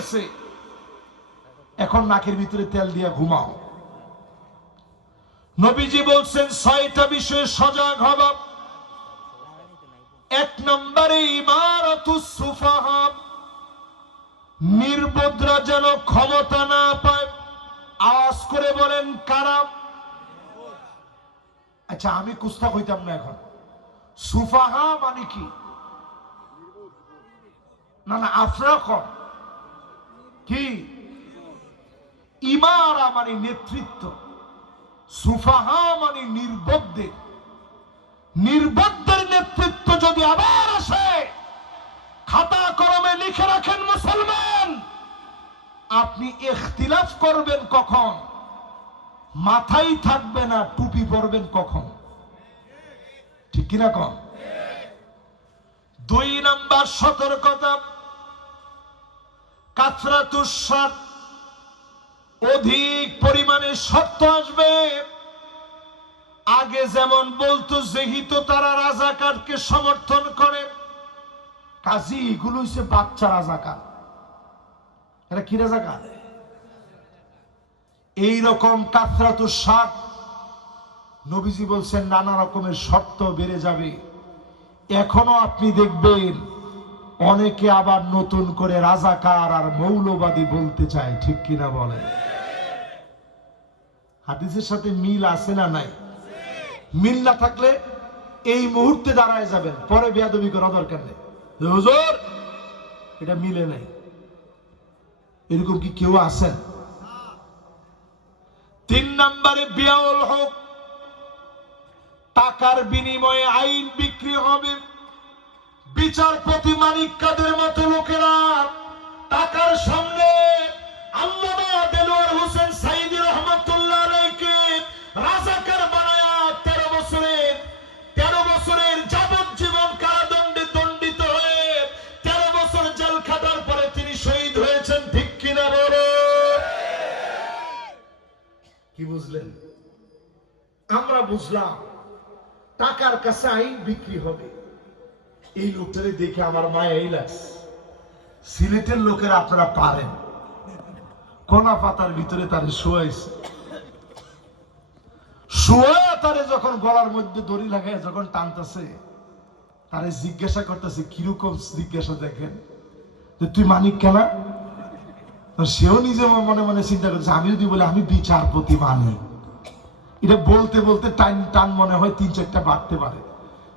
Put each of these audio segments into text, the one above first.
গেছে। এখন নাকের ভিতরে তেল দিয়ে ঘুমাও। নবীজি বলছেন, ছয়টা বিষয়ে সজাগ হবা। এক নম্বরে, ইমারতু নির্বোধরা যেন ক্ষমতা না পায়, আওয়াজ করে বলেন, কারা? আচ্ছা আমি কুস্তা হইতাম না এখন। সুফাহা মানে কি? না না আফরা কি? ইমারা মানে নেতৃত্ব, সুফাহা মানে নির্বোধদের নির্বদ্ধের নেতৃত্ব যদি আবার আসে, খাতা কলমে লিখে রাখেন মুসলমান। আপনি ইখতিলাফ করবেন কখন? মাথায় থাকবে না, টুপি পরবেন কখন? ঠিক কিনা কন? দুই নাম্বার সতর্কতা কাতরা তুষার অধিক পরিমাণে সত্য আসবে। আগে যেমন বলতো যেহেতু তারা রাজাকারকে সমর্থন করে, কাজী এগুলো হচ্ছে বাচ্চা রাজাকার। এটা কি রাজাকার? এই রকম কাতরাতু সাপ নবীজি বলছেন, নানা রকমের শর্ত বেড়ে যাবে। এখনও আপনি দেখবেন অনেকে আবার নতুন করে রাজাকার আর মৌলবাদী বলতে চায়, ঠিক কিনা বলে? হাদিসের সাথে মিল আছে না নাই? মিল না থাকলে এই মুহূর্তে দাঁড়ায় যাবেন, পরে বেয়াদবি করা দরকার নেই। হুজুর, এটা মিলে নাই। এরকম কি কেউ আছেন? তিন নম্বরে বিয়াউল হোক, টাকার বিনিময়ে আইন বিক্রি হবে। বিচারপতি মানিক কাদের মতো লোকেরা টাকার সামনে তেরো বছর জেল পরে তিনি শহীদ হয়েছেন, ঠিক কিনা বলো? কি বুঝলেন? আমরা বুঝলাম টাকার কাছে আইন বিক্রি হবে। এই লোকটারে দেখে আমার মায়া এই সিলেটের লোকেরা আপনারা পারেন। কোনা পাতার ভিতরে তারে শোয়াইছে। শোয়া তারে যখন গলার মধ্যে দড়ি লাগায় যখন টানতেছে, তারে জিজ্ঞাসা করতেছে, কীরকম জিজ্ঞাসা দেখেন? যে তুই মানিক কেনা? সেও নিজে মনে মনে চিন্তা করছে আমি যদি বলে আমি বিচারপতি মানি এটা বলতে বলতে টান টান মনে হয় তিন চারটা বাড়তে পারে।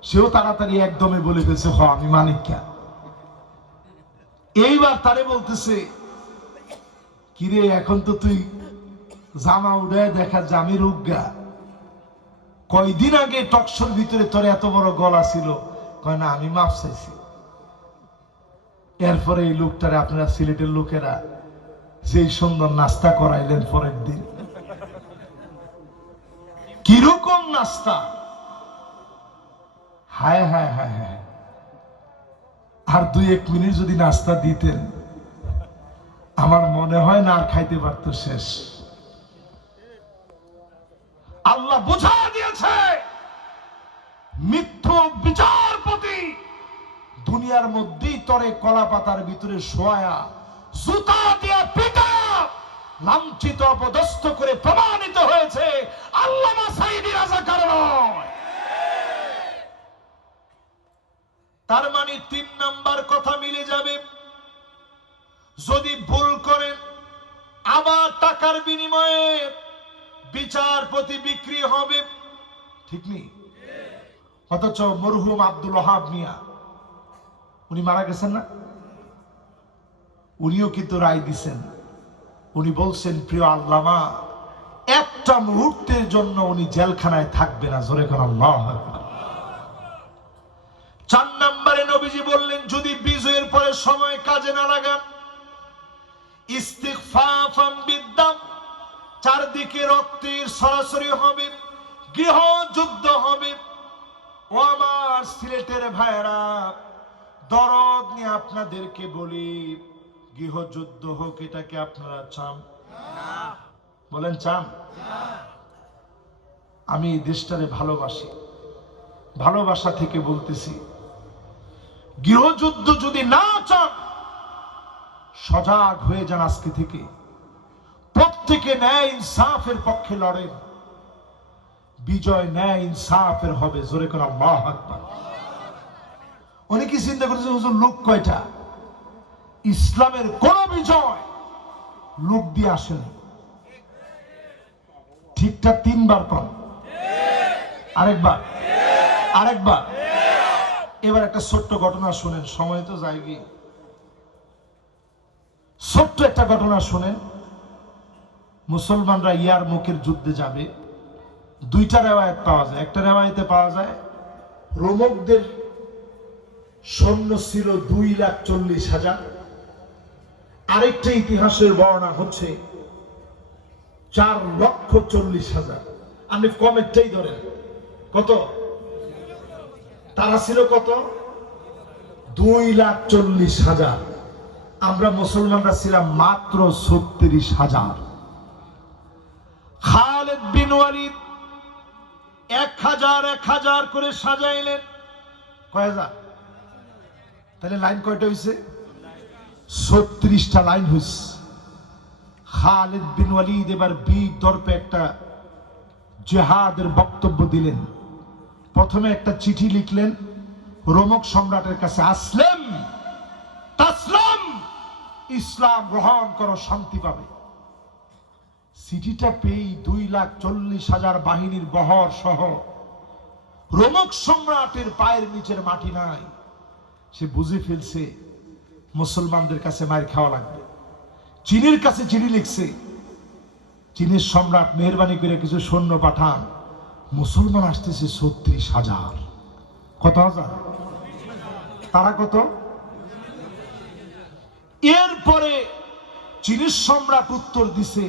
সেও তাড়াতাড়ি একদমে বলে ফেলছে হ আমি মানিক কেন এইবার তারে বলতেছে কিরে এখন তো তুই জামা উড়ে দেখা জামি রুগা কয়দিন আগে টকশোর ভিতরে তোর এত বড় গলা ছিল? কয়, না, আমি মাপ চাইছি। এরপরে এই লোকটারে আপনারা সিলেটের লোকেরা যেই সুন্দর নাস্তা করাইলেন পরের দিন। কীরকম নাস্তা? হায় হায় হায় হায় আর দুই এক মিনিট যদি নাস্তা দিতেন, আমার মনে হয় না আর খাইতে পারতো শেষ। আল্লাহ বুঝা দিয়েছে, মিথ্যু বিচারপতি দুনিয়ার মধ্যেই তরে কলা পাতার ভিতরে শোয়া জুতা দিয়া পিটা, লাঞ্ছিত, অপদস্থ করে প্রমাণিত হয়েছে, আল্লামা সাইদি রাজাকার নয়। তার মানে তিন নাম্বার কথা মিলে যাবে। যদি ভুল করেন, আবার টাকার বিনিময়ে বিচারপতি বিক্রি হবে। ঠিক নেই? অথচ মরহুম আব্দুল ওহাব মিয়া, উনি মারা গেছেন না? উনিও কিন্তু রায় দিছেন। উনি বলছেন, প্রিয় আল্লামা, একটা মুহূর্তের জন্য উনি জেলখানায় থাকবে না। জোরে কোন আল্লাহ নবীজি বললেন, যদি বিজয়ের পরে সময় কাজে না লাগান চারদিকে রক্তের সরাসরি হবে, গৃহ যুদ্ধ হবে। ও আমার সিলেটের ভাইরা দরদ নিয়ে আপনাদেরকে বলি গৃহযুদ্ধ হোক এটাকে আপনারা চান? বলেন, চান। আমি এই দেশটারে ভালোবাসি, ভালোবাসা থেকে বলতেছি গৃহযুদ্ধ যদি না চান, সজাগ হয়ে যান আজকে থেকে। প্রত্যেকে ন্যায় ইনসাফের পক্ষে লড়েন। বিজয় ন্যায় ইনসাফের হবে, জোরে করে আল্লাহ আকবার। চিন্তা করেছে হুজুর, লোক কয়টা? ইসলামের কোন বিজয় লোক দিয়ে আসেনি ঠিকঠাক তিনবার পান আরেকবার। আরেকবার। এবার একটা ছোট্ট ঘটনা শুনেন, সময় তো যায় গিয়ে। ছোট্ট একটা ঘটনা শুনেন, মুসলমানরা ইয়ার মুখের যুদ্ধে যাবে। দুইটা রেওয়ায়ত পাওয়া যায়। একটা রেওয়ায়তে পাওয়া যায়, রোমকদের সৈন্য ছিল দুই লাখ চল্লিশ হাজার। আরেকটা ইতিহাসের বর্ণনা হচ্ছে, চার লক্ষ চল্লিশ হাজার। আপনি কমেরটাই ধরেন। কত? তারা ছিল কত? দুই লাখ চল্লিশ হাজার। আমরা মুসলমানরা ছিলাম মাত্র ছত্রিশ হাজার। খালেদ বিন এক হাজার এক হাজার করে সাজাইলেন। কয় হাজার? তাহলে লাইন কয়টা হয়েছে ছত্রিশটা লাইন হয়েছে খালেদ বিন ওয়ালিদ এবার বীর দর্পে একটা জেহাদের বক্তব্য দিলেন। প্রথমে একটা চিঠি লিখলেন, রোমক সম্রাটের কাছে, আসলেম, তাসলাম, ইসলাম গ্রহণ করো, শান্তি পাবে। চিঠিটা পেয়েই দুই লাখ চল্লিশ হাজার বাহিনীর বহর সহ রোমক সম্রাটের পায়ের নিচের মাটি নাই। সে বুঝে ফেলছে, মুসলমানদের কাছে মায়ের খাওয়া লাগবে। চীনের কাছে চিঠি লিখছে, চীনের সম্রাট মেহরবানি করে কিছু সৈন্য পাঠান মুসলমান আসতেছে ছত্রিশ হাজার। কত হাজার? তারা কত? এরপরে চীনের সম্রাট উত্তর দিছে,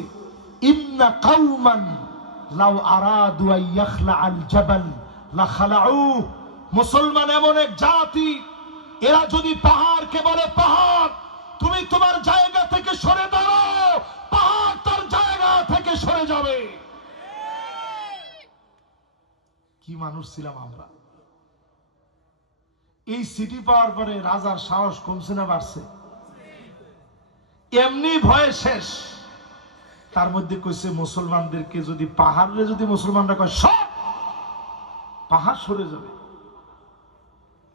ইন্না কাউমান লাউ আরাদু মুসলমান এমন এক জাতি, এরা যদি পাহাড়কে বলে পাহাড়, তুমি তোমার জায়গা থেকে সরে দাঁড়াও, পাহাড় তার জায়গা থেকে সরে যাবে। কি মানুষ ছিলাম আমরা? এই সিটি পাওয়ার পরে রাজার সাহস কমছে না বাড়ছে? এমনি ভয়ে শেষ। তার মধ্যে কইছে, মুসলমানদেরকে যদি পাহাড়ে যদি মুসলমানরা কয় সব পাহাড় সরে যাবে।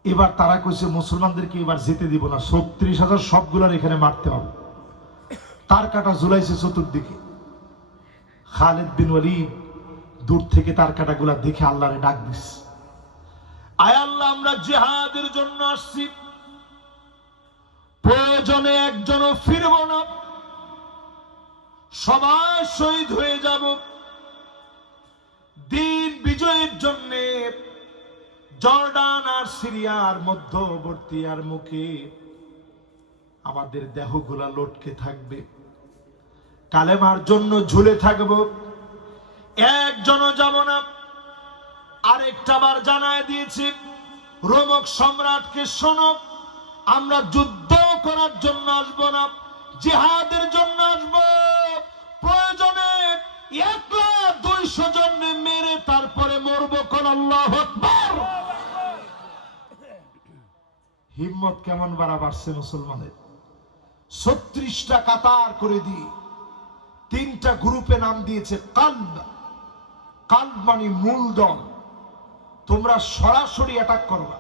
এবার তারা কইছে, মুসলমানদেরকে এবার যেতে দিব না। ছত্রিশ হাজার সবগুলার এখানে মারতে হবে। তার কাটা ঝুলাইছে চতুর্দিকে। খালেদ বিন ওয়ালিদ দূর থেকে তার কাটাগুলা দেখে আল্লাহরে ডাক দিস। আয় আল্লাহ, আমরা জেহাদের জন্য আসছি। প্রয়োজনে একজনও ফিরব না। সবাই শহীদ হয়ে যাব। দিন বিজয়ের জন্য জর্ডান আর সিরিয়ার মধ্যবর্তী আর মুখে আমাদের দেহগুলা লটকে থাকবে। কালেমার জন্য ঝুলে থাকব। একজনও যাব না। আরেকটা বার জানায় দিয়েছি, রোমক সম্রাটকে শোনক আমরা যুদ্ধ করার জন্য আসব না, জিহাদের জন্য আসব। প্রয়োজনে এক লাখ দুইশো জন মেরে তারপরে মরবো কোন আল্লাহ হিম্মত কেমন বাড়া বাড়ছে মুসলমানের? ছত্রিশটা কাতার করে দিয়ে তিনটা গ্রুপে নাম দিয়েছে কাল্ব। কাল্ব মানে মূল দল। তোমরা সরাসরি অ্যাটাক করবা।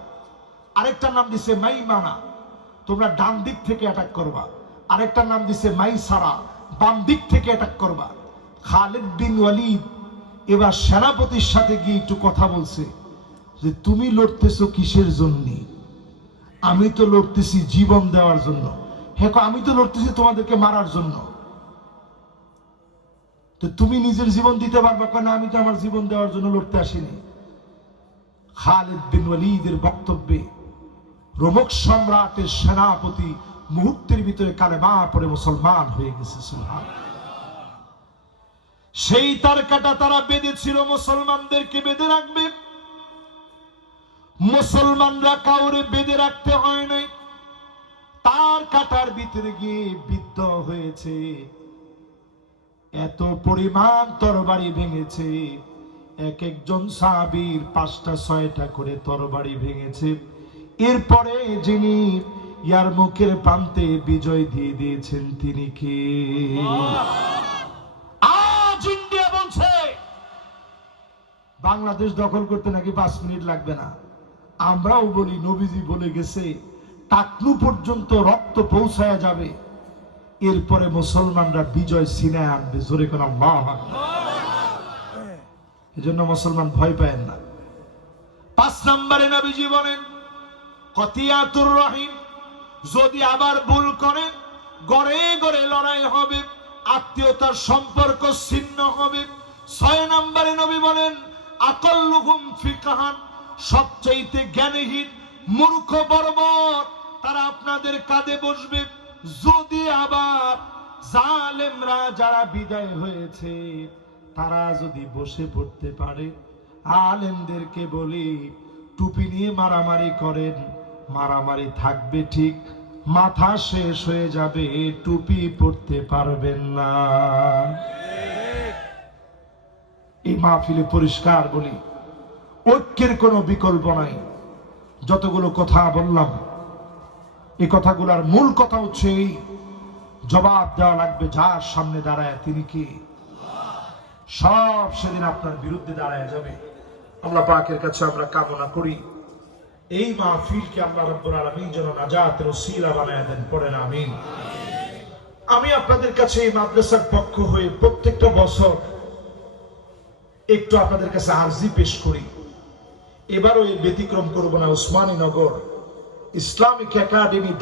আরেকটার নাম দিছে মাইমানা। তোমরা ডান দিক থেকে অ্যাটাক করবা। আরেকটার নাম দিছে মাই সারা বাম দিক থেকে অ্যাটাক করবা। খালেদ বিন ওয়ালিদ এবার সেনাপতির সাথে গিয়ে একটু কথা বলছে যে, তুমি লড়তেছো কিসের জন্য? আমি তো লড়তেছি জীবন দেওয়ার জন্য। হ্যাঁ আমি তো লড়তেছি তোমাদেরকে মারার জন্য। তো তুমি নিজের জীবন দিতে পারবা কেন? আমি তো আমার জীবন দেওয়ার জন্য লড়তে আসিনি। খালিদ বিন ওয়ালিদের বক্তব্যে রোমক সম্রাটের সেনাপতি মুহূর্তের ভিতরে কালেমা পড়ে মুসলমান হয়ে গেছে সুবহান সেই তার কাটা তারা বেঁধেছিল, মুসলমানদেরকে বেঁধে রাখবে। মুসলমানরা কাউরে বেঁধে রাখতে হয় নাই। তার কাটার ভিতরে গিয়ে বিদ্ধ হয়েছে। এত পরিমাণ তরবারি ভেঙেছে। এক একজন সাহাবীর পাঁচটা ছয়টা করে তরবারি ভেঙেছে। এরপরে যিনি ইয়ার মুখের প্রান্তে বিজয় দিয়ে দিয়েছেন তিনি কে? আজ ইন্ডিয়া বলছে বাংলাদেশ দখল করতে নাকি পাঁচ মিনিট লাগবে না। আমরাও বলি নবীজি বলে গেছে টাকলু পর্যন্ত রক্ত পৌঁছায়া যাবে। এরপরে মুসলমানরা বিজয় সিনায় আনবে। জোরে কোন আল্লাহ এই জন্য মুসলমান ভয় পায় না। পাঁচ নম্বরে নবীজি বলেন কতিয়াতুর রহিম যদি আবার ভুল করেন গড়ে গড়ে লড়াই হবে আত্মীয়তার সম্পর্ক ছিন্ন হবে। ছয় নম্বরে নবী বলেন আকল্লুহুম ফিকাহান সবচাইতে জ্ঞানহীন মূর্খ বর্বর তারা আপনাদের কাঁধে বসবে। যদি আবার জালেমরা যারা বিদায় হয়েছে, তারা যদি বসে পড়তে পারে, আলেমদেরকে বলি, টুপি নিয়ে মারামারি করেন, মারামারি থাকবে ঠিক, মাথা শেষ হয়ে যাবে, টুপি পড়তে পারবেন না। এই মাহফিলে পরিষ্কার বলি, ঐক্যের কোনো বিকল্প নাই। যতগুলো কথা বললাম এই কথাগুলোর মূল কথা হচ্ছে এই, জবাব দেওয়া লাগবে যার সামনে দাঁড়ায় তিনি কি? সব সেদিন আপনার বিরুদ্ধে দাঁড়ায় যাবে। আল্লাহ পাকের কাছে আমরা কামনা করি। এই মাহফিলকে আল্লাহ রব্বুল আলামিন যেন নাজাতের ওসিলা বানায় দেন, পড়েন, আমিন। আমি আপনাদের কাছে এই মাদ্রাসার পক্ষ হয়ে প্রত্যেকটা বছর একটু আপনাদের কাছে আর্জি পেশ করি। এবারও এর ব্যতিক্রম করব না উসমানী Islamic Academy